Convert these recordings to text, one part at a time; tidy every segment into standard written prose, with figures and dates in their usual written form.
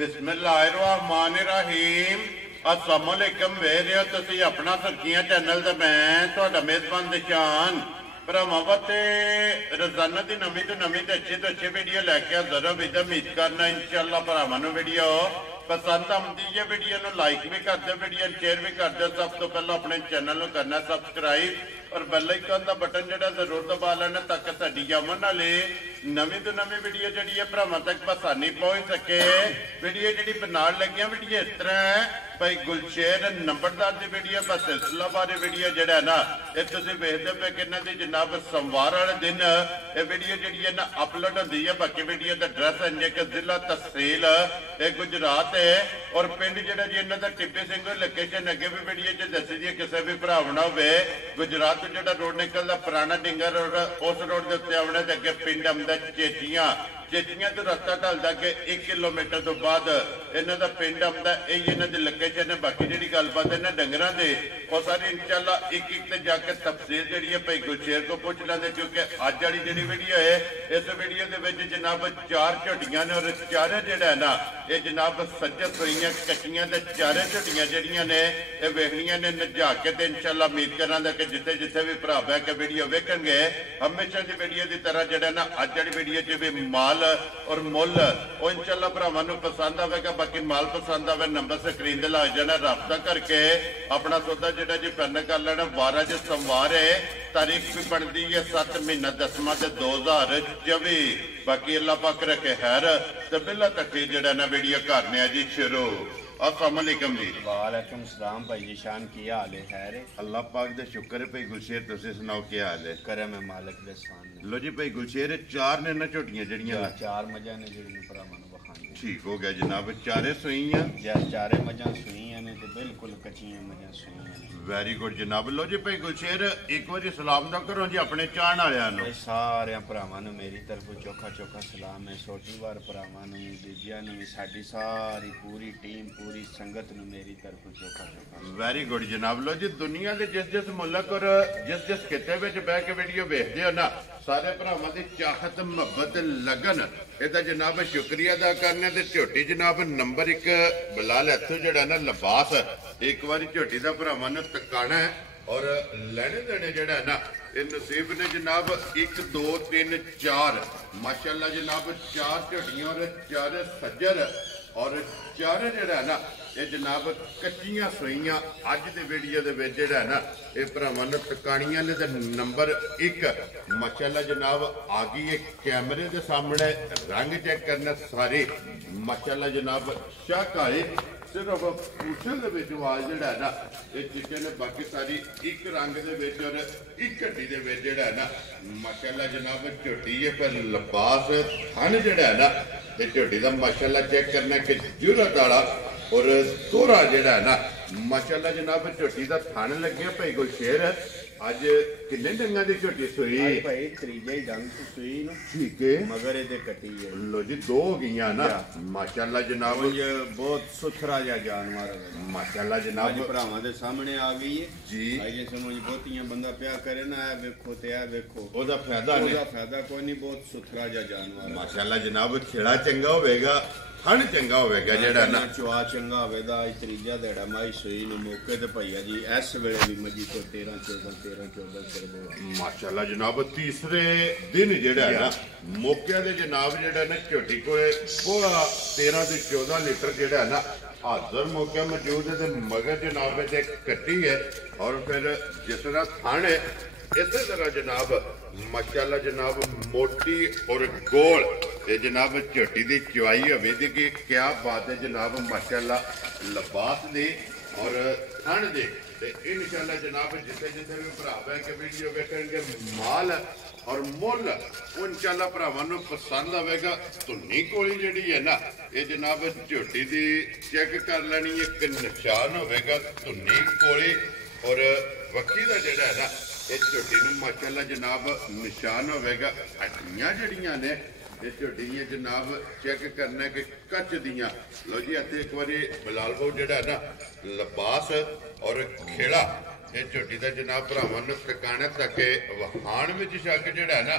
बिस्मिल्लाहिर्रहमानिर्रहीम अस्सलामुअलैकुम वेख रहे हो तुसी अपना सरकियां चैनल ते मैं तुहाडा मेज़बान दिशान भरावां ते रोजाना की नवीं तो नवीं ते अच्छी वीडियो लैके हाज़र हो। उम्मीद करना इंशाअल्लाह भरावां नूं वीडियो पसंद आती है। वीडियो नूं लाइक भी कर दो, वीडियो शेयर भी कर दो। सब तो पहले अपने चैनल नूं करना सब्सक्राइब और बेल आइकन का बटन जो जरूर दबा लेना ताकि साडी आवन वाली नवीं तो नवीं वीडियो जी है भरावां तक आसानी पहुँच सके। वीडियो जी बनाने लगे वीडियो इस तरह है भाई गुलशेर नंबरदार की वीडियो बस सिलसिला बारे वीडियो जड़ा है ना ये तुम वेखते पे कि इन्हों की जनाब सोमवार वाले दिन ये वीडियो जी है ना अपलोड होती है। बाकी वीडियो का एड्रैस है कि जिला तहसील गुजरात है और पिंड जो जी इन्हों का टिप्पी सिंह लोकेशन अगे भी वीडियो च दसी दी किसी भी भरावना हो गुजरात तो जो रोड निकलता पुराना डिंगा रोड उस रोड के उत्ते आने के अगे पिंड आंदा चेचियां तो रास्ता ढलता कि 1 किलोमीटर तो बाद इन्हों का पिंड आंदा यही इन्हों की लोकेशन है। बाकी जी गलबात इन्होंने डंगर की वो सारी इंशाअल्लाह एक जाके तफसील जी है भाई गुलशेर को पूछ लेंगे क्योंकि अज वाली जी वीडियो है इस वीडियो के जनाब 4 झोटियां ने और चारे जोड़ा है ना ये जनाब सज्जत हुई कच्चियां चारे झोटियां जड़ियां ने ये वेखनिया ने नजा के इंशाअल्लाह उम्मीद करा कि जिथे जिथे भी भरा बह के वीडियो वेखेंगे हमेशा की वीडियो की तरह जड़ा ना अज वाली वीडियो च भी माल और मुल वो इंशाअल्लाह भरावां नूं पसंद आवेगा। बाकी माल पसंद आवे नंबर स्क्रीन दे ला जाना राबता करके अपना सौदा जिहड़ा जी फाइनल कर लेना। 12 जो सोमवार है तारीख भी बनती है 7 महीना 10वां 2024। बाकी अल्लाह पाक रखे खैर ते बिल्ला तकरीर जिहड़ा ना वीडियो करने जी शुरू। अस्सलाम वालेकुम जी। वालेकुम सलाम भाई जी शान की हाल है? खैर है अल्लाह पाक दे शुक्र है। भाई गुलशेर तुसीं सुनाओ क्या हाल है? करम है मालिक दे सामने। लो जी भाई गुलशेर 4 ने ना झोटियां जड़ियां 4 मजा ने जड़ियां भरावां नूं वखाने ठीक हो गया जनाब। चारे सुईयां या चारे मजा सुईयां ने ते बिल्कुल कच्चियां मजा सुईयां ने। वेरी गुड जनाब। लो जी भाई गुलशेर एक बार सलाम ना करो जी अपने चाहण वालियां नूं। सारे भरावां नूं मेरी तरफ चोखा चोखा सलाम है। छोटी वार भरावां नूं दूजियां नूं साडी सारी पूरी टीम पूरी संगत नूं मेरी तरफ चोखा चोखा वेरी गुड जनाब। लो जी दुनिया के जिस मुल्क और जिस खिते में बह के वीडियो वेखते हो ना सारे भरावां दी चाहत मुहब्बत लगन इहदा जनाब शुक्रिया अदा करने ते झोटी जनाब नंबर 1 बिलाल इत्थों जड़ा ना लिबास एक बार झोटी का भरावां नूं तकाना है और लेने देने जड़ा है ना ये नसीब ने जनाब 1 2 3 4 माशाअल्लाह जनाब 4 झोटियां और 4 सज्जर और 4 जड़ा है ना ये जनाब कच्चियां सुईयां अज की वीडियो के जड़ा है ना ये भरावां नूं तकानियां ने ते नंबर 1 माशाअल्लाह जनाब आ गई है कैमरे के सामने। रंग चेक करना सारे माशाअल्लाह जनाब शाहकारी सिर्फ पूछल दे आवाज जड़ा है ना ये चिट्टे ने बाकी सारी एक रंग दे और एक हड्डी दे जड़ा है ना माशाअल्लाह जनाब झोटी है पर लिबास थन जड़ा है ना ये झोटी का माशाअल्लाह चेक करना कि जरूरत वाला और दोहरा जड़ा है ना माशाअल्लाह जनाब झोटी का थन लगे भाई गुलशेर अज किन्ने डंगा की झोटी सुई भाई त्रीजा ही डंग सुई नूं ठीक है मगर ये कटी है। लो जी 2 हो गई ना माशाअल्लाह जनाब बहुत सुथरा जा जानवर है माशाअल्लाह जनाब भरावां दे सामने आ गई है जी। ये समझ बहुतियां बंदा प्या करे ना आ वेखो ते आ वेखो ओदा फायदा नहीं ओदा फायदा कोई नहीं बहुत सुथरा जा जानवर माशाअल्लाह जनाब खेड़ा चंगा होवेगा थन चंगा होवेगा जेड़ा ना चुआ चंगा होवेगा। आज त्रीजा देड़ा माई सुई नु मौके ते भैया जी इस वेले भी मजी को 13 14 सिर माशाअल्लाह जनाब तीसरे दिन जेड़ा है ना मौके दे जनाब जेड़ा ना झोटी कोई पूरा 13 से 14 लीटर जेड़ा है ना हाजर मौके मौजूद है मगर जनाब कट्टी है और फिर जिस तरह थन है इस तरह जनाब माशाअल्लाह जनाब मोटी और गोल ये जनाब झोटी की चुवाई होवे दी कि क्या बात है जनाब माशाअल्लाह लिबास दी और थन दे इंशाअल्लाह जनाब जिथे जिथे भी भरा बह के वीडियो वेखेंगे माल और मुल इंशाअल्लाह भरावां नूं पसंद आवेगा। धुनी कोली जिहड़ी है ना ये जनाब झोटी दी चेक कर लेनी एक निशान होवेगा धुनी कोली और वक्की दा जिहड़ा है ना ये झोटी नूं माशाअल्लाह जनाब निशान होवेगा। हड्डियां जिहड़ियां ने ये झोटियां जनाब चेक करना कि कच दियां लो जी इत्थे एक बारी बिलाल भाऊ जिहड़ा है ना लिबास और खेड़ा ये झोटी का जनाब भरावां नूं टकाने तक वहाण विच शक जिहड़ा है ना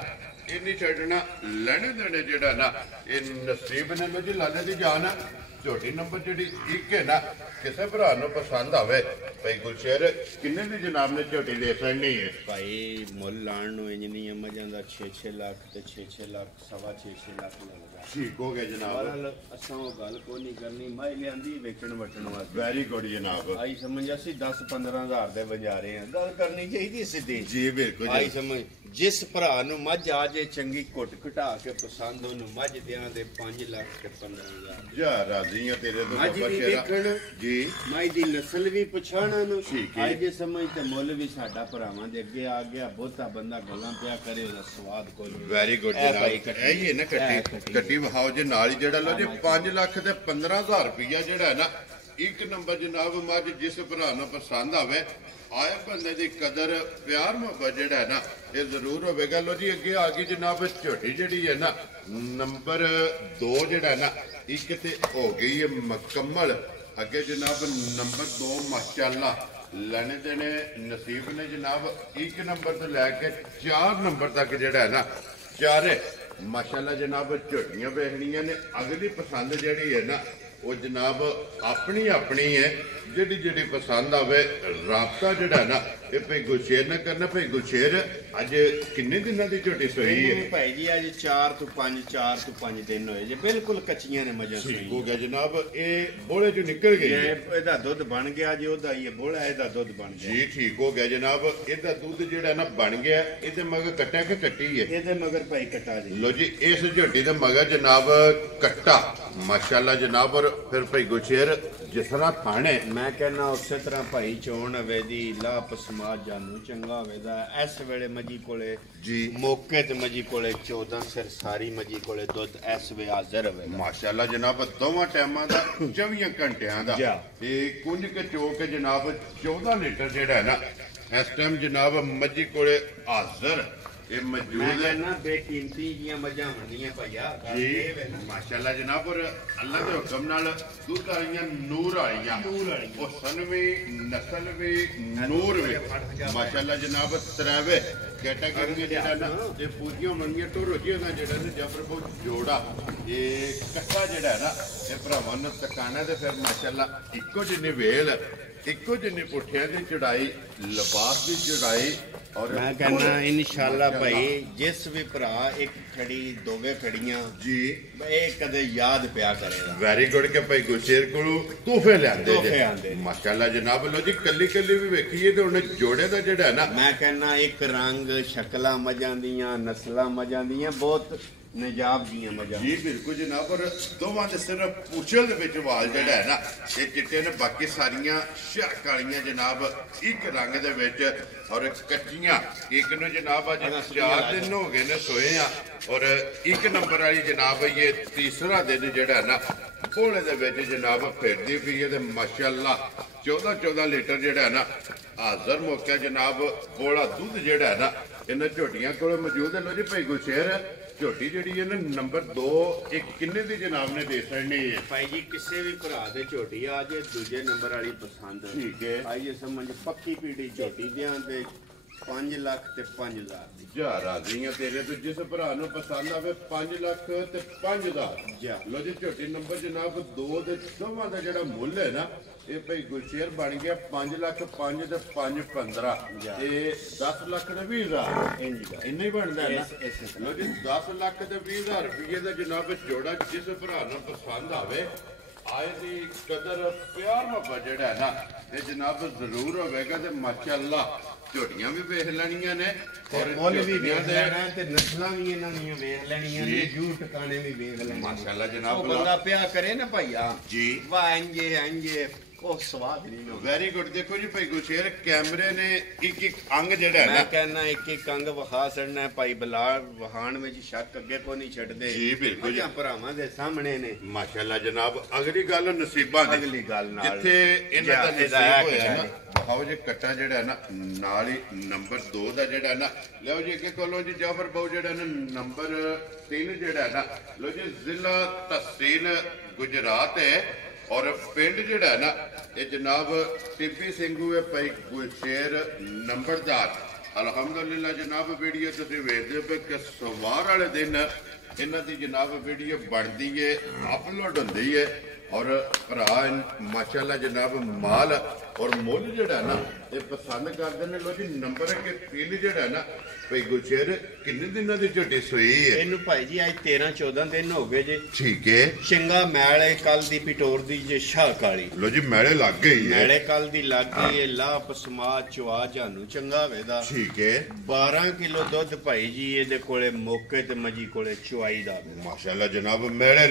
ਇਹ ਨਹੀਂ ਛੱਡਣਾ ਲੈਣੇ ਦੇਣੇ ਜਿਹੜਾ ਨਾ ਇਹ ਨਸੀਬ ਨੇ ਲੋ ਜੀ ਲਾਲੇ ਦੀ ਜਾਨ ਆ। ਝੋਟੀ ਨੰਬਰ ਜਿਹੜੀ ਇੱਕ ਹੈ ਨਾ ਕਿਸੇ ਭਰਾ ਨੂੰ ਪਸੰਦ ਆਵੇ ਭਾਈ ਗੁਲਸ਼ੇਰ ਕਿੰਨੇ ਦੀ ਜਨਾਬ ਨੇ ਝੋਟੀ ਦੇ ਸਕਣੀ ਹੈ ਭਾਈ ਮੁੱਲ ਲਾਣ ਨੂੰ ਇੰਜ ਨਹੀਂ ਸਮਝ ਆਉਂਦਾ 6-6 ਲੱਖ ਤੇ 6-6 ਲੱਖ ਸਵਾ 6 ਲੱਖ ਲੱਗਦਾ। ਠੀਕ ਹੋ ਗਿਆ ਜਨਾਬ। ਬਹਰਹਾਲ ਅਸਾਂ ਉਹ ਗੱਲ ਕੋਈ ਨਹੀਂ ਕਰਨੀ ਮੈਂ ਲਿਆਂਦੀ ਵੇਚਣ ਵਟਣ ਵਾਸਤੇ। ਵੈਰੀ ਗੁੱਡ ਜਨਾਬ। ਆਈ ਸਮਝ ਅਸੀਂ 10-15 ਹਜ਼ਾਰ ਦੇ ਬਜਾਰੇ ਆ ਗੱਲ ਕਰਨੀ ਚਾਹੀਦੀ ਸਿੱਧੀ। ਜੀ ਬਿਲਕੁਲ ਆਈ ਸਮਝ ਜਿਸ ਭਰਾ ਨੂੰ ਮੱਝ ਆ ਜੇ ਚੰਗੀ ਘੁੱਟ ਘਟਾ ਕੇ ਪਸੰਦ ਉਹਨੂੰ ਮੱਝ ਦਿਆਂ ਦੇ 5 ਲੱਖ ਤੇ 15,000 ਜਾ ਰਾਜ਼ੀ ਆ ਤੇਰੇ ਤੋਂ ਮੱਝ ਵੀ ਵੇਖਣ ਜੀ ਮੱਝ ਦੀ ਨਸਲ ਵੀ ਪਛਾਣਨ ਨੂੰ ਠੀਕ ਹੈ। ਆਈ ਜੇ ਸਮਝ ਤੇ ਮੁੱਲ ਵੀ ਸਾਡਾ ਭਰਾਵਾਂ ਦੇ ਅੱਗੇ ਆ ਗਿਆ ਬਹੁਤਾ ਬੰਦਾ ਗੱਲਾਂ ਪਿਆ ਕਰੇ ਉਹਦਾ ਸਵਾਦ ਕੋਈ ਨਹੀਂ। ਵੈਰੀ ਗੁੱਡ ਜਨਾਬ। ਇਹ ਹੀ ਹੈ ਨਾ ਕੱਟੀ ਕੱਟੀ ਵਿਖਾਓ ਜੇ ਨਾਲ ਹੀ ਜਿਹੜਾ ਲੋ ਜੀ 5 ਲੱਖ ਤੇ 15,000 ਰੁਪਇਆ ਜਿਹੜਾ ਹੈ ਨਾ ਇੱਕ ਨੰਬਰ ਜਨਾਬ ਮੱਝ ਜਿਸ ਭਰਾ ਨੂੰ ਪਸੰਦ ਆਵੇ ਆਏ ਬੰਦੇ ਦੀ ਕਦਰ ਪਿਆਰ ਮੁਹੱਬਤ ਜਿਹੜਾ ਹੈ ਨਾ ਇਹ ਜ਼ਰੂਰ ਹੋਵੇਗਾ। ਲੋ ਜੀ ਅੱਗੇ ਆ ਗਈ ਜਨਾਬ ਝੋਟੀ ਜਿਹੜੀ ਹੈ ਨਾ ਨੰਬਰ 2 ਜਿਹੜਾ ਨਾ ਇੱਕ ਤੇ ਹੋ ਗਈ ਹੈ ਮੁਕੰਮਲ। ਅੱਗੇ ਜਨਾਬ ਨੰਬਰ 2 ਮਾਸ਼ਾਅੱਲਾ ਲੈਣੇ ਦੇਣੇ ਨਸੀਬ ਨੇ ਜਨਾਬ ਇੱਕ ਨੰਬਰ ਤੋਂ ਲੈ ਕੇ 4 ਨੰਬਰ ਤੱਕ ਜਿਹੜਾ ਹੈ ਨਾ ਚਾਰੇ ਮਾਸ਼ਾਅੱਲਾ ਜਨਾਬ ਝੋਟੀਆਂ ਵੇਖਣੀਆਂ ਨੇ। ਅਗਲੀ ਪਸੰਦ ਜਿਹੜੀ ਹੈ ਨਾ ਉਹ ਜਨਾਬ ਆਪਣੀ ਆਪਣੀ ਹੈ ਜਿਹੜੀ ਜਿਹੜੀ ਪਸੰਦ ਆਵੇ ਰਾਬਤਾ ਜਿਹੜਾ ਨਾ ਇਹ ਭਾਈ ਗੁਲਸ਼ੇਰ ਨਾਲ ਕਰਨਾ। ਭਾਈ ਗੁਲਸ਼ੇਰ ਅੱਜ ਕਿੰਨੇ ਦਿਨਾਂ ਦੀ ਝੋਟੀ ਸੋਈ ਹੈ ਭਾਈ ਜੀ ਅੱਜ 4 ਤੋਂ 5 ਦਿਨ ਹੋਏ ਜੇ ਬਿਲਕੁਲ ਕੱਚੀਆਂ ਨੇ ਮੱਝਾਂ ਸੋਈ ਹੋ ਗਿਆ ਜਨਾਬ। ਇਹ ਬੋਲੇ ਚੋਂ ਨਿਕਲ ਗਈ ਇਹਦਾ ਦੁੱਧ ਬਣ ਗਿਆ ਜੀ ਉਹਦਾ ਹੀ ਬੋਲਾ ਇਹਦਾ ਦੁੱਧ ਬਣ ਗਿਆ ਜੀ। ਠੀਕ ਹੋ ਗਿਆ ਜਨਾਬ। ਇਹਦਾ ਦੁੱਧ ਜਿਹੜਾ ਨਾ ਬਣ ਗਿਆ ਇਹਦੇ ਮਗਰ ਕੱਟਿਆ ਕਿ ਕੱਟੀ ਹੈ ਇਹਦੇ ਮਗਰ ਭਾਈ ਕੱਟਾ ਜੀ। ਲੋ ਜੀ ਇਸ ਝੋਟੀ ਦੇ ਮਗਰ ਜਨਾਬ ਕੱਟਾ ਮਾਸ਼ਾਅੱਲਾ ਜਨਾਬ। ਔਰ ਫਿਰ ਭਾਈ ਗੁਲਸ਼ੇਰ ਜਿਸ ਤਰ੍ਹਾਂ ਥਾਣੇ ਮੈਂ ਕਹਿੰਦਾ ਉਸੇ ਤਰ੍ਹਾਂ ਭਾਈ ਚੋਣ ਹਵੇ ਦੀ ਲਾਪ ਸਮਾਜ ਜਾਨੂੰ ਚੰਗਾ ਹੋਵੇਦਾ। ਇਸ ਵੇਲੇ ਮੱਜੀ ਕੋਲੇ ਜੀ ਮੌਕੇ ਤੇ ਮੱਜੀ ਕੋਲੇ 14 ਸਿਰ ਸਾਰੀ ਮੱਜੀ ਕੋਲੇ ਦੁੱਧ ਇਸ ਵੇ ਹਾਜ਼ਰ ਹੋਵੇ ਮਾਸ਼ਾਅੱਲਾ ਜਨਾਬ। ਦੋਵਾਂ ਟਾਈਮਾਂ ਦਾ 24 ਘੰਟਿਆਂ ਦਾ ਇਹ ਕੁੰਝ ਕੇ ਚੋ ਕੇ ਜਨਾਬ 14 ਲੀਟਰ ਜਿਹੜਾ ਹੈ ਨਾ ਇਸ ਟਾਈਮ ਜਨਾਬ ਮੱਜੀ ਕੋਲੇ ਹਾਜ਼ਰ ਇਹ ਮੌਜੂਦ ਹੈ ਨਾ ਬੇਕੀਮਤੀ ਜੀਆਂ ਮੱਝਾਂ ਹੁੰਦੀਆਂ ਭਈਆ ਜੀ ਮਾਸ਼ਾਅੱਲਾ ਜਨਾਬ। ਔਰ ਅੱਲਾ ਦੇ ਹੁਕਮ ਨਾਲ ਦੁੱਧ ਵਾਲੀਆਂ ਨੂਰ ਵਾਲੀਆਂ ਉਹ ਸਨ ਵੀ ਨਸਲ ਵੀ ਨੂਰ ਵੀ ਮਾਸ਼ਾਅੱਲਾ ਜਨਾਬ। ਤਰਾਵੇ ਕੈਟਾਗਰੀ ਜਿਹੜਾ ਨਾ ਇਹ ਪੂਰੀਆਂ ਮੰਗੀਆਂ ਤੋਂ ਰੋਜੀਆਂ ਦਾ ਜਿਹੜਾ ਨਾ ਜਬਰ ਬਹੁਤ ਜੋੜਾ ਇਹ ਕੱਟਾ ਜਿਹੜਾ ਨਾ ਇਹ ਭਰਾਵਾਂ ਨੂੰ ਤਕਾਣਾ ਤੇ ਫਿਰ ਮਾਸ਼ਾਅੱਲਾ ਇੱਕੋ ਜਿੰਨੀ ਵੇਲ ਇੱਕੋ ਜਿੰਨੀ ਪੁੱਠਿਆਂ ਦੀ ਚੜਾਈ ਲਿਬਾਸ ਦੀ ਚੜਾਈ। ਔਰ ਮੈਂ ਕਹਿੰਦਾ ਇਨਸ਼ਾਅੱਲਾ ਭਾਈ ਜਿਸ ਵੀ ਭਰਾ ਇੱਕ ਖੜੀ ਦੋਵੇਂ ਖੜੀਆਂ ਜੀ ਇਹ ਕਦੇ ਯਾਦ ਪਿਆ ਕਰੇਗਾ। ਵੈਰੀ ਗੁੱਡ ਕੇ ਭਾਈ ਗੁਲਸ਼ੇਰ ਕੋਲੋਂ ਤੋਹਫੇ ਲਿਆਂਦੇ ਜੇ ਮਾਸ਼ਾਅੱਲਾ ਜਨਾਬ। ਲੋ ਜੀ ਕੱਲੀ ਕੱਲੀ ਵੀ ਵੇਖੀਏ ਤੇ ਉਹਨੇ ਜੋੜੇ ਦਾ ਜਿਹੜਾ ਨਾ ਮੈਂ ਕਹਿੰਦਾ ਇੱਕ ਰੰਗ ਸ਼ਕਲਾਂ ਮੱਝਾਂ ਦੀਆਂ ਨਸਲਾਂ ਮੱਝਾਂ ਦੀਆਂ ਬਹੁਤ ਨਜਾਬ ਦੀਆਂ ਮੱਝਾਂ ਜੀ ਬਿਲਕੁਲ ਜਨਾਬ। ਔਰ ਦੋਵਾਂ ਦੇ ਸਿਰਫ ਪੁੱਛਲ ਦੇ ਵਿੱਚ ਵਾਲ ਜਿਹੜਾ ਹੈ ਨਾ ਇਹ ਚਿੱਟੇ ਨੇ ਬਾਕੀ ਸਾਰੀਆਂ ਸ਼ਾਹ ਕਾਲੀਆਂ ਜਨਾਬ ਇੱਕ ਰੰਗ ਦੇ ਵਿੱਚ ਔਰ ਕੱਚੀਆਂ। ਇੱਕ ਨੂੰ ਜਨਾਬ ਅੱਜ 4 ਦਿਨ ਹੋ ਗਏ ਨੇ ਸੋਏ ਆ ਔਰ ਇੱਕ ਨੰਬਰ ਵਾਲੀ ਜਨਾਬ ਇਹ ਤੀਸਰਾ ਦਿਨ ਜਿਹੜਾ ਨਾ ਭੋਲੇ ਦੇ ਵਿੱਚ ਜਨਾਬ ਫਿਰਦੀ ਪਈ ਹੈ ਤੇ ਮਾਸ਼ਾਅੱਲਾ 14 ਲੀਟਰ ਜਿਹੜਾ ਨਾ ਹਾਜ਼ਰ ਮੌਕਾ ਜਨਾਬ। ਬੋਲਾ ਦੁੱਧ ਜਿਹੜਾ ਨਾ ਇਹਨਾਂ ਝੋਟੀਆਂ ਕੋਲ ਮੌਜੂਦ ਹੈ। ਲੋ ਜੀ ਭਾਈ ਗੁਲਸ਼ੇਰ ਝੋਟੀ ਜਿਹੜੀ ਹੈ ਨਾ ਨੰਬਰ 2 ਇੱਕ ਕਿੰਨੇ ਦੀ ਜਨਾਬ ਨੇ ਦੇ ਸਕਣੀ ਹੈ ਭਾਈ ਜੀ ਕਿਸੇ ਵੀ ਭਰਾ ਦੇ ਝੋਟੀ ਆ ਜੇ ਦੂਜੇ ਨੰਬਰ ਵਾਲੀ ਪਸੰਦ ਠੀਕ ਹੈ ਆਈਏ ਸਮਝ ਪੱਕੀ ਪੀੜੀ ਝੋਟੀ ਦਿਆਂ ਤੇ 5 ਲੱਖ ਤੇ 5,000 ਦੀ ਜਾ ਰਾਜ਼ੀਆਂ ਤੇਰੇ ਤੋਂ ਜਿਸ ਭਰਾ ਨੂੰ ਪਸੰਦ ਆਵੇ 5 ਲੱਖ ਤੇ 5,000 ਲੋ ਜੀ ਝੋਟੀ ਨੰਬਰ ਜਨਾਬ 2 ਦੇ ਦੋਵਾਂ ਦਾ ਜਿਹੜਾ ਮੁੱਲ ਹੈ ਨਾ ਇਹ ਭਾਈ ਗੁਲਸ਼ੇਰ ਬਣ ਗਿਆ 5 ਲੱਖ 5 ਤੇ 5 15 ਇਹ 10 ਲੱਖ ਤੇ 20,000 ਇੰਨਾ ਹੀ ਬਣਦਾ ਹੈ ਨਾ। ਲੋ ਜੀ 10 ਲੱਖ ਤੇ 20,000 ਰੁਪਏ ਦਾ ਜਨਾਬ ਜੋੜਾ ਜਿਸ ਭਰਾ ਨੂੰ ਪਸੰਦ ਆਵੇ ਆਏ ਦੀ ਕਦਰ ਪਿਆਰ ਮੁਹੱਬਤ ਜਿਹੜਾ ਹੈ ਨਾ ਇਹ ਜਨਾਬ ਜ਼ਰੂਰ ਹੋਵੇਗਾ। ਤੇ ਮਾਸ਼ਾਅੱਲਾ ਝੋਟੀਆਂ ਵੀ ਵੇਖ ਲੈਣੀਆਂ ਨੇ ਔਰ ਮੁੱਲ ਵੀ ਵੇਖ ਲੈਣਾ ਤੇ ਨਸਲਾਂ ਵੀ ਇਹਨਾਂ ਦੀਆਂ ਵੇਖ ਲੈਣੀਆਂ ਨੇ ਜੂ ਟਿਕਾਣੇ ਵੀ ਵੇਖ ਲੈਣੇ ਮਾਸ਼ਾਅੱਲਾ ਜਨਾਬ। ਬੰਦਾ ਪਿਆ ਕਰੇ ਨਾ ਭਈਆ ਜੀ ਵਾਹ ਇੰਜੇ ਉਹ ਸਵਾਦ ਨਹੀਂ ਨਾ। Very good. ਦੇਖੋ ਜੀ ਭਾਈ ਗੁਲਸ਼ੇਰ ਕੈਮਰੇ ਨੇ ਇੱਕ ਅੰਗ ਜਿਹੜਾ ਹੈ ਮੈਂ ਨਾ ਕਹਿੰਦਾ ਇੱਕ ਅੰਗ ਵਿਖਾ ਛੱਡਣਾ ਭਾਈ ਬਲਾਲ ਵਹਾਣ ਵਿੱਚ ਸ਼ੱਕ ਅੱਗੇ ਕੋ ਨਹੀਂ ਛੱਡਦੇ ਜੀ ਬਿਲਕੁਲ ਜੀ। ਭਰਾਵਾਂ ਦੇ ਸਾਹਮਣੇ ਨੇ ਮਾਸ਼ਾਅੱਲਾ ਜਨਾਬ। ਅਗਲੀ ਗੱਲ ਨਸੀਬਾਂ ਦੀ ਅਗਲੀ ਗੱਲ ਨਾਲ ਜਿੱਥੇ ਇਹਨਾਂ ਦਾ ਨਸੀਬ ਹੋਇਆ ਨਾ ਬਹਾਓ ਜੇ ਕੱਟਾ ਜਿਹੜਾ ਨਾ ਨਾਲ ਹੀ ਨੰਬਰ 2 ਦਾ ਜਿਹੜਾ ਨਾ ਲਓ ਜੀ ਅੱਗੇ ਕੋਲੋਂ ਜੀ ਜਾਫਰ ਬਾਊ ਜਿਹੜਾ ਨਾ ਨੰਬਰ 3 ਜਿਹੜਾ ਨਾ ਲਓ ਜੀ ਜ਼ਿਲ੍ਹਾ ਤਹਿਸੀਲ ਗੁਜਰਾਤ ਹੈ ਔਰ ਪਿੰਡ ਜਿਹੜਾ ਹੈ ਨਾ ਇਹ ਜਨਾਬ ਟਿੱਬੀ ਸਿੰਘੂ ਹੈ ਭਾਈ ਗੁਲਸ਼ੇਰ ਨੰਬਰਦਾਰ ਅਲਹਮਦੁਲਿਲਾ ਜਨਾਬ ਵੀਡੀਓ ਤੁਸੀਂ ਵੇਖਦੇ ਪਏ ਕਿ ਸਵਾਰ ਵਾਲੇ ਦਿਨ ਇਹਨਾਂ ਦੀ ਜਨਾਬ ਵੀਡੀਓ ਬਣਦੀ ਏ ਅਪਲੋਡ ਹੁੰਦੀ ਏ ਔਰ ਭਰਾ ਮਾਸ਼ਾਅੱਲਾ ਜਨਾਬ ਮਾਲ ਔਰ ਮੁੱਲ ਜਿਹੜਾ ਨਾ ਇਹ ਪਸੰਦ ਕਰਦੇ ਨੇ। ਲੋ ਜੀ ਨੰਬਰ ਕਿ ਪਿੰਨ ਜਿਹੜਾ ਨਾ ਭਾਈ ਗੁਲਸ਼ੇਰ ਕਿੰਨੇ ਦਿਨਾਂ ਦੀ ਝੋਟੀ ਸੂਈ ਹੈ? ਇਹਨੂੰ ਭਾਈ ਜੀ ਅੱਜ 13-14 ਦਿਨ ਹੋ ਗਏ ਜੇ। ਠੀਕ ਹੈ। ਸ਼ਿੰਗਾ ਮੈਲ ਹੈ ਕੱਲ ਦੀ ਪਿਟੋਰ ਦੀ ਜੇ ਸ਼ਾਹ ਕਾਲੀ। ਲੋ ਜੀ ਮੈਲੇ ਲੱਗ ਗਈ ਹੈ। ਮੈਲੇ ਕੱਲ ਦੀ ਲੱਗ ਗਈ ਹੈ। ਲਾਹ ਪਸਮਾ ਚਵਾ ਜਾਨੂੰ ਚੰਗਾ ਵੇਦਾ। ਠੀਕ ਹੈ। 12 ਕਿਲੋ ਦੁੱਧ ਭਾਈ ਜੀ ਇਹਦੇ ਕੋਲੇ ਮੌਕੇ ਤੇ ਮਜੀ ਕੋਲੇ ਚੁਆਈ ਦਾ। ਮਾਸ਼ਾਅੱਲਾ ਜਨਾਬ ਮੈਲੇ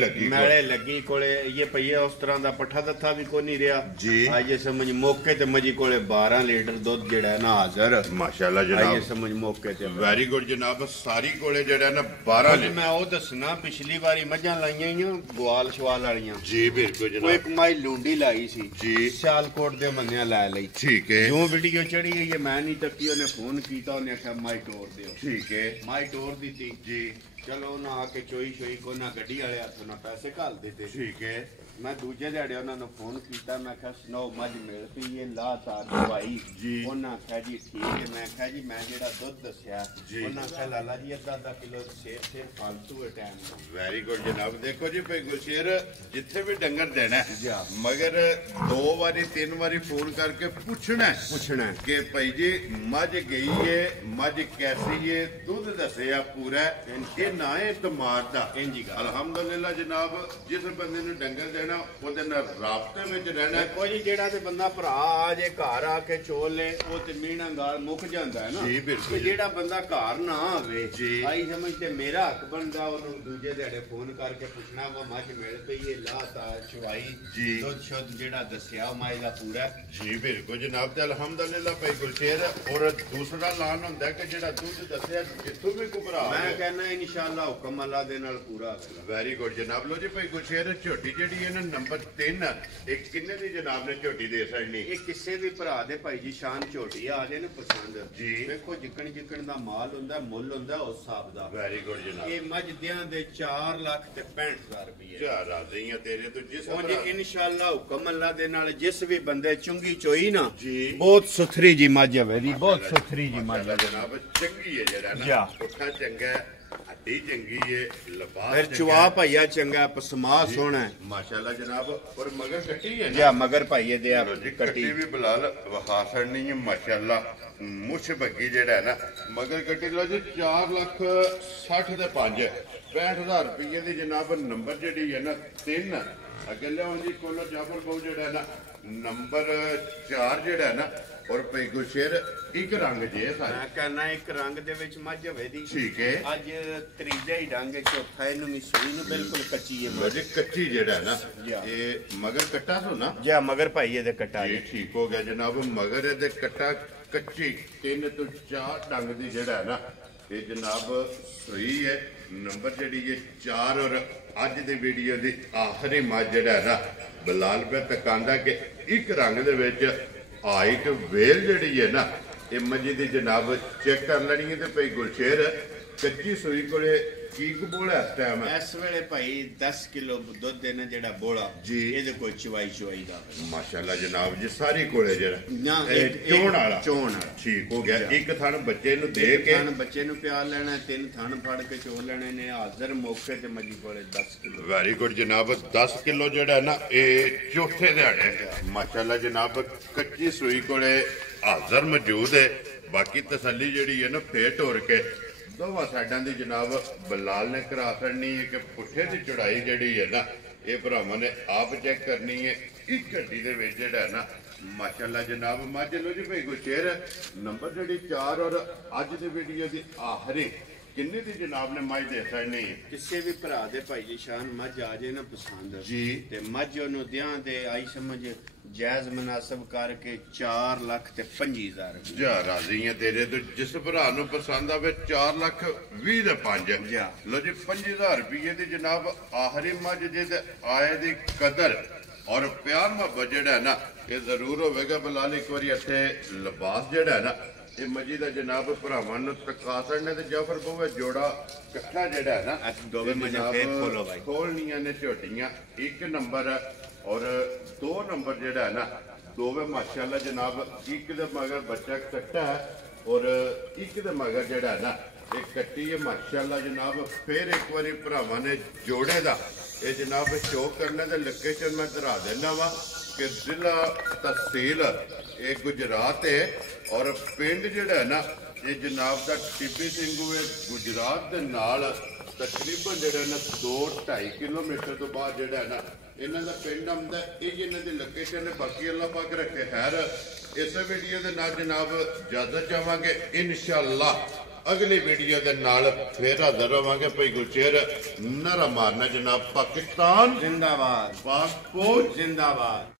ਲੱਗੀ ਕੋਲੇ ਇਹ ਪਈਆ ਉਸ ਤਰ੍ਹਾਂ ਦਾ ਪੱਠਾ ਦੱਥਾ ਵੀ ਕੋਈ ਨਹੀਂ ਰਿਹਾ ਜੀ। ਅੱਜ ਸਮਝ ਮੌਕੇ ਤੇ ਮਜੀ ਕੋਲੇ 12 ਲੀਟਰ ਦੁੱਧ ਜਿਹੜਾ ਨਾ ਹਾਜ਼ਰ। ਮਾਸ਼ਾਅੱਲਾ ਜਨਾਬ ਅੱਜ ਸਮਝ ਮੌਕੇ ਤੇ ਵੈਰੀ ਗੁੱਡ ਜਨਾਬ। ਸਾਰੀ ਕੋਲੇ ਜਿਹੜਾ ਨਾ 12 ਲੀਟਰ। ਮੈਂ ਉਹ ਦੱਸਣਾ ਪਿਛਲੀ ਵਾਰੀ ਮੱਝਾਂ ਲਾਈਆਂ ਹੀ ਗਵਾਲ ਸ਼ਵਾਲ ਵਾਲੀਆਂ ਜੀ ਬਿਲਕੁਲ ਉਹ ਜਨਾਬ। ਇੱਕ ਮਾਈ ਲੂੰਡੀ ਲਾਈ ਸੀ ਜੀ ਸਿਆਲਕੋਟ ਦੇ ਮੰਨਿਆ ਲੈ ਲਈ। ਠੀਕ ਹੈ। ਜੋ ਵੀਡੀਓ ਚੜੀ ਹੋਈ ਹੈ ਮੈਂ ਨਹੀਂ ਤੱਕੀ ਉਹਨੇ ਫੋਨ ਕੀਤਾ ਉਹਨੇ ਆਖਿਆ ਮਾਈ ਟੋਰ ਦਿਓ। ਠੀਕ ਹੈ। ਮਾਈ ਟੋਰ ਦਿੱਤੀ ਜੀ ਚਲੋ ਨਾ ਆ ਕੇ ਚੋਈ ਕੋ ਨਾ ਗੱਡੀ ਵਾਲੇ ਹੱਥੋਂ ਨਾ ਪੈਸੇ ਘੱਲ ਦਿੱਤੇ। ਠੀਕ ਹੈ। ਮੈਂ ਦੂਜੇ ਦਿਹਾੜੇ ਉਹਨਾਂ ਨੂੰ ਫੋਨ ਕੀਤਾ ਮੈਂ ਕਿਹਾ ਸੁਣਾਓ ਮੱਝ ਮਿਲ ਪਈ ਇਹ ਲਾ ਤਾਰ ਦਵਾਈ ਜੀ। ਉਹਨਾਂ ਆਖਿਆ ਜੀ ਠੀਕ ਹੈ। ਮੈਂ ਕਿਹਾ ਜੀ ਮੈਂ ਜਿਹੜਾ ਦੁੱਧ ਦੱਸਿਆ ਜੀ। ਉਹਨਾਂ ਆਖਿਆ ਲਾਲਾ ਜੀ ਅੱਧਾ ਕਿਲੋ ਸੇਰ ਫਾਲਤੂ ਹੈ ਟਾਈਮ। ਵੈਰੀ ਗੁੱਡ ਜਨਾਬ। ਦੇਖੋ ਜੀ ਭਾਈ ਗੁਲਸ਼ੇਰ ਜਿੱਥੇ ਵੀ ਡੰਗਰ ਦੇਣਾ ਜੀ। ਮਗਰ 2 ਵਾਰੀ 3 ਵਾਰੀ ਫੋਨ ਕਰਕੇ ਪੁੱਛਣਾ ਕਿ ਭਾਈ ਜੀ ਮੱਝ ਗਈ ਏ ਮੱਝ ਕੈਸੀ ਏ ਦੁੱਧ ਦੱਸਿਆ ਪੂਰਾ ਇਹ ਨਾ ਹੈ ਇਤਮਾਦ ਦਾ। ਅਲਹਮਦੁਲਿਲਾ ਜਨਾਬ ਜਿਸ ਬੰਦੇ ਨੂੰ ਡੰਗਰ ਦੇਣਾ ਉਹਦੇ ਨਾਲ ਰਾਬਤੇ ਵਿੱਚ ਰਹਿਣਾ। ਕੋਈ ਜੀ ਜਿਹੜਾ ਤੇ ਬੰਦਾ ਭਰਾ ਆ ਜੇ ਘਰ ਆ ਕੇ ਚੋਲ ਲੈ ਉਹ ਤੇ ਮੀਣਾ ਗਾਲ ਮੁੱਕ ਜਾਂਦਾ ਹੈ ਨਾ ਜੀ ਬਿਲਕੁਲ। ਜਿਹੜਾ ਬੰਦਾ ਘਰ ਨਾ ਆਵੇ ਜੀ ਆਈ ਸਮਝ ਤੇ ਮੇਰਾ ਹੱਕ ਬਣਦਾ ਉਹਨੂੰ ਦੂਜੇ ਦਿਹਾੜੇ ਫੋਨ ਕਰਕੇ ਪੁੱਛਣਾ ਵਾ ਮੱਝ ਮਿਲ ਪਈ ਇਹ ਲਾ ਤਾਰ ਚਵਾਈ ਜੀ। ਦੁੱਧ ਸ਼ੁੱਧ ਜਿਹੜਾ ਦੱਸਿਆ ਮਾਈ ਦਾ ਪੂਰਾ ਜੀ ਬਿਲਕੁਲ ਜਨਾਬ। ਤੇ ਅਲਹਮਦੁਲਿਲਾ ਭਾਈ ਗੁਲਸ਼ੇਰ ਔਰ ਦੂਸਰਾ ਲਾਨ ਹੁੰਦਾ ਕਿ ਜਿਹੜਾ ਦੁੱਧ ਦੱਸਿਆ ਜਿੱਥੋਂ ਵੀ ਕੋ ਭਰਾ ਮੈਂ ਕਹਿੰਦਾ ਇਨਸ਼ਾਅੱਲਾ ਹੁਕਮ ਅੱਲਾ ਦੇ ਨਾਲ ਪੂਰਾ ਹੋਵੇਗਾ। ਵੈਰੀ ਗੁੱਡ ਜਨਾਬ। ਲੋ ਜੀ ਭਾਈ ਗੁਲਸ਼ੇਰ ਝੋਟੀ ਜਿਹੜੀ ਹੈ ਨਾ ਨੰਬਰ 3 ਇਹ ਕਿੰਨੇ ਦੀ ਜਨਾਬ ਨੇ ਝੋਟੀ ਦੇ ਸਕਣੀ? ਇਹ ਕਿਸੇ ਵੀ ਭਰਾ ਦੇ ਭਾਈ ਜੀ ਸ਼ਾਨ ਝੋਟੀ ਆ ਜੇ ਨਾ ਪਸੰਦ ਜੀ। ਵੇਖੋ ਜਿੱਕਣ ਦਾ ਮਾਲ ਹੁੰਦਾ ਮੁੱਲ ਹੁੰਦਾ ਉਸ ਹਿਸਾਬ ਦਾ। ਵੈਰੀ ਗੁੱਡ ਜਨਾਬ। ਇਹ ਮੱਝ ਦਿਆਂ ਦੇ 4,65,000 ਰੁਪਏ। ਜਾ ਰਾਜ਼ੀਆਂ ਤੇਰੇ ਤੋਂ ਜਿਸ ਉਹ ਜੀ ਇਨਸ਼ਾਅੱਲਾ ਹੁਕਮ ਅੱਲਾ ਦੇ ਨਾਲ ਜਿਸ ਵੀ ਬੰਦੇ ਚੁੰਗੀ ਚੋਈ ਨਾ ਜੀ ਬਹੁਤ ਸੁਥਰੀ ਜੀ ਮੱਝ ਹੈ ਜੀ ਬਹੁਤ ਸੁਥਰੀ ਜੀ ਮੱਝ ਹੈ ਜਨਾਬ। ਚੰਗੀ ਹੈ ਜਿਹੜਾ ਨਾ ਜਾ। ਪੁੱਠਾ ਚੰਗਾ ਹੈ ਹੱਡੀ ਚੰਗੀ ਹੈ ਲਬਾਸ ਫਿਰ ਚੁਆ ਭਾਈਆ ਚੰਗਾ ਪਸਮਾ ਸੋਹਣਾ ਹੈ ਮਾਸ਼ਾਅੱਲਾ ਜਨਾਬ। ਔਰ ਮਗਰ ਕੱਟੀ ਹੈ ਨਾ ਜਾ ਮਗਰ ਭਾਈਏ ਦੇ ਆ ਕੱਟੀ ਵੀ ਬਲਾਲ ਵਖਾ ਛੜਨੀ ਹੈ ਮਾਸ਼ਾਅੱਲਾ। ਮੁੱਛ ਬੱਗੀ ਜਿਹੜਾ ਹੈ ਨਾ ਮਗਰ ਕੱਟੀ ਲੋ ਜੀ 4,60,000 ਦੇ 5 65,000 ਰੁਪਏ ਦੀ ਜਨਾਬ। ਨੰਬਰ ਜਿਹੜੀ ਹੈ ਨਾ 3 ਅੱਗੇ ਲਿਆਉਂ ਜੀ ਕੋਲੋਂ ਜਾਫਰ ਬਹੁ ਜਿਹੜਾ ਹੈ ਨਾ ਨੰਬਰ 4 ਜਿਹੜਾ ਹੈ ਨਾ ਔਰ ਭਾਈ ਗੁਲਸ਼ੇਰ ਇੱਕ ਰੰਗ ਜੇ ਸਾਰਾ। ਮੈਂ ਕਹਿੰਦਾ ਇੱਕ ਰੰਗ ਦੇ ਵਿੱਚ ਮੱਝ ਹੋਵੇ ਦੀ। ਠੀਕ ਹੈ। ਅੱਜ ਤੀਜਾ ਹੀ ਰੰਗ ਚੌਥਾ ਇਹਨੂੰ ਵੀ ਸੂਈ ਨੂੰ ਬਿਲਕੁਲ ਕੱਚੀ ਹੈ ਜੀ ਕੱਚੀ ਜਿਹੜਾ ਹੈ ਨਾ ਜਾ। ਇਹ ਮਗਰ ਕੱਟਾ ਤੋਂ ਨਾ ਜਾ ਮਗਰ ਭਾਈਏ ਦੇ ਕਟਾ ਇਹ ਠੀਕ ਹੋ ਗਿਆ ਜਨਾਬ। ਮਗਰ ਇਹਦੇ ਕੱਟਾ ਕੱਚੀ 3 ਤੋਂ 4 ਡੰਗ ਦੀ ਜਿਹੜਾ ਹੈ ਨਾ ਇਹ ਜਨਾਬ ਸਹੀ ਹੈ। ਨੰਬਰ ਜਿਹੜੀ ਹੈ 4 ਔਰ ਅੱਜ ਦੀ ਵੀਡੀਓ ਦੀ ਆਖਰੀ ਮੱਝ ਜਿਹੜਾ ਹੈ ਨਾ ਬਲਾਲ ਪੇ ਤਕਾਂਦਾ ਕਿ ਇੱਕ ਰੰਗ ਦੇ ਵਿੱਚ ਹਾਈਟ ਵੇਲ ਜਿਹੜੀ ਹੈ ਨਾ ਇਹ ਮੱਝ ਦੀ ਜਨਾਬ ਚੈੱਕ ਕਰ ਲੈਣੀ ਹੈ। ਤੇ ਭਾਈ ਗੁਲਸ਼ੇਰ ਕੱਚੀ ਸੂਈ ਕੋਲੇ ਕੀ ਕੁ ਬੋਲਾ ਇਸ ਟਾਈਮ ਇਸ ਵੇਲੇ ਭਾਈ 10 ਕਿਲੋ ਦੁੱਧ ਦੇਣਾ ਜਿਹੜਾ ਬੋਲਾ ਜੀ। ਇਹਦੇ ਕੋਈ ਚਵਾਈ ਦਾ ਮਾਸ਼ਾਅੱਲਾ ਜਨਾਬ ਜੀ ਸਾਰੀ ਕੋਲੇ ਜਿਹੜਾ ਨਾ ਚੋਣ ਵਾਲਾ ਚੋਣ ਠੀਕ ਹੋ ਗਿਆ। ਇੱਕ ਥਣ ਬੱਚੇ ਨੂੰ ਦੇ ਕੇ ਥਣ ਬੱਚੇ ਨੂੰ ਪਿਆਰ ਲੈਣਾ 3 ਥਣ ਫੜ ਕੇ ਚੋ ਲੈਣੇ ਨੇ ਹਾਜ਼ਰ ਮੌਕੇ ਤੇ ਮੱਜੀ ਕੋਲੇ 10 ਕਿਲੋ। ਵੈਰੀ ਗੁੱਡ ਜਨਾਬ। 10 ਕਿਲੋ ਜਿਹੜਾ ਨਾ ਇਹ ਚੌਥੇ ਦਿਹਾੜੇ ਮਾਸ਼ਾਅੱਲਾ ਜਨਾਬ ਕੱਚੀ ਸੂਈ ਕੋਲੇ ਹਾਜ਼ਰ ਮੌਜੂਦ ਹੈ। ਬਾਕੀ ਤਸੱਲੀ ਜਿਹੜੀ ਹੈ ਨਾ ਫੇਰ ਟੋਰ ਕੇ ਦੋਵਾਂ ਸਾਈਡਾਂ ਦੀ ਜਨਾਬ ਬਲਾਲ ਨੇ ਕਰਾ ਛੱਡਣੀ ਹੈ ਕਿ ਪੁੱਠੇ ਦੀ ਚੜਾਈ ਜਿਹੜੀ ਹੈ ਨਾ ਇਹ ਭਰਾਵਾਂ ਨੇ ਆਪ ਚੈੱਕ ਕਰਨੀ ਹੈ। ਇੱਕ ਘੱਟੀ ਦੇ ਵਿੱਚ ਜਿਹੜਾ ਨਾ ਮਾਸ਼ਾਅੱਲਾ ਜਨਾਬ ਮੱਝ ਲੋ ਜੀ ਭਾਈ ਗੁਲਸ਼ੇਰ ਨੰਬਰ ਜਿਹੜੀ 4 ਔਰ ਅੱਜ ਦੀ ਵੀਡੀਓ ਦੀ ਆਖਰੀ ਕਿੰਨੇ ਦੀ ਜਨਾਬ ਨੇ ਮੱਝ ਦੇ ਛੱਡਣੀ ਹੈ? ਕਿਸੇ ਵੀ ਭਰਾ ਦੇ ਭਾਈ ਜੀ ਸ਼ਾਨ ਮੱਝ ਆ ਜੇ ਨਾ ਪਸੰਦ ਜੀ ਤੇ ਮੱਝ ਉਹਨੂੰ ਦਿਆਂ ਦੇ ਆਈ ਸਮਝ ਜਾਇਜ਼ ਮੁਨਾਸਬ ਕਰਕੇ 4,25,000 ਰੁਪਏ। ਜਾ ਰਾਜ਼ੀ ਹੈ ਤੇਰੇ ਤੋਂ ਜਿਸ ਭਰਾ ਨੂੰ ਪਸੰਦ ਆਵੇ 4,20,000 ਦੇ 5 ਜਾ। ਲੋ ਜੀ 5,000 ਰੁਪਏ ਦੀ ਜਨਾਬ ਆਖਰੀ ਮੱਝ ਜਿਹਦੇ ਆਏ ਦੀ ਕਦਰ ਔਰ ਪਿਆਰ ਮੁਹੱਬਤ ਜਿਹੜਾ ਹੈ ਨਾ ਇਹ ਜ਼ਰੂਰ ਹੋਵੇਗਾ। ਬਲਾਲ ਇੱਕ ਵਾਰੀ ਇੱਥੇ ਲਿਬਾਸ ਜਿਹੜਾ ਹੈ ਨਾ ਇਹ ਮੱਝੀ ਦਾ ਜਨਾਬ ਭਰਾਵਾਂ ਨੂੰ ਤਕਾਸਰ ਨੇ ਤੇ ਜਾਫਰ ਬੋਵੇ ਜੋੜਾ ਇਕੱਠਾ ਜਿਹੜਾ ਹੈ ਨਾ ਦੋਵੇਂ ਮੱਝਾਂ ਫੇਰ ਖੋਲੋ ਬਾਈ ਖੋਲਣੀਆਂ ਨੇ ਝੋਟੀਆਂ 1 ਨੰਬਰ ਔਰ 2 ਨੰਬਰ ਜਿਹੜਾ ਹੈ ਨਾ ਦੋਵੇਂ ਮਾਸ਼ਾਅੱਲਾ ਜਨਾਬ ਇੱਕ ਦੇ ਮਗਰ ਬੱਚਾ ਕੱਟਾ ਔਰ ਇੱਕ ਦੇ ਮਗਰ ਜਿਹੜਾ ਨਾ ਇਹ ਕੱਟੀ ਹੈ ਮਾਸ਼ਾਅੱਲਾ ਜਨਾਬ। ਫਿਰ ਇੱਕ ਵਾਰੀ ਭਰਾਵਾਂ ਨੇ ਜੋੜੇ ਦਾ ਇਹ ਜਨਾਬ ਸ਼ੋਅ ਕਰਨਾ ਤੇ ਲੋਕੇਸ਼ਨ ਮੈਂ ਧਰਾ ਦੇਣਾ ਵਾ ਕਿ ਜ਼ਿਲ੍ਹਾ ਤਹਿਸੀਲ ਇਹ ਗੁਜਰਾਤ ਹੈ ਔਰ ਪਿੰਡ ਜਿਹੜਾ ਨਾ ਇਹ ਜਨਾਬ ਦਾ ਟਿੱਬੀ ਸਿੰਘੂ ਹੈ ਗੁਜਰਾਤ ਦੇ ਨਾਲ ਤਕਰੀਬਨ ਜਿਹੜਾ ਨਾ 2-2.5 ਕਿਲੋਮੀਟਰ ਤੋਂ ਬਾਅਦ ਜਿਹੜਾ ਨਾ ਇਹਨਾਂ ਦਾ ਪਿੰਡ ਆਉਂਦਾ। ਇਹ ਇਹਨਾਂ ਦੀ ਲੋਕੇਸ਼ਨ ਹੈ। ਬਾਕੀ ਅੱਲਾਹ ਪਾਕ ਰੱਖੇ ਖੈਰ। ਇਸ ਵੀਡੀਓ ਦੇ ਨਾਲ ਜਨਾਬ ਇਜਾਜ਼ਤ ਚਾਹਾਂਗੇ। ਇਨਸ਼ਾਅੱਲਾ ਅਗਲੀ ਵੀਡੀਓ ਦੇ ਨਾਲ ਫੇਰ ਹਾਜ਼ਰ ਹੋਵਾਂਗੇ। ਭਾਈ ਗੁਰਚੇਰ ਨਾਰਾ ਮਾਰਨਾ ਜਨਾਬ। ਪਾਕਿਸਤਾਨ जिंदाबाद, ਪਾਸਪੋਰਟ जिंदाबाद।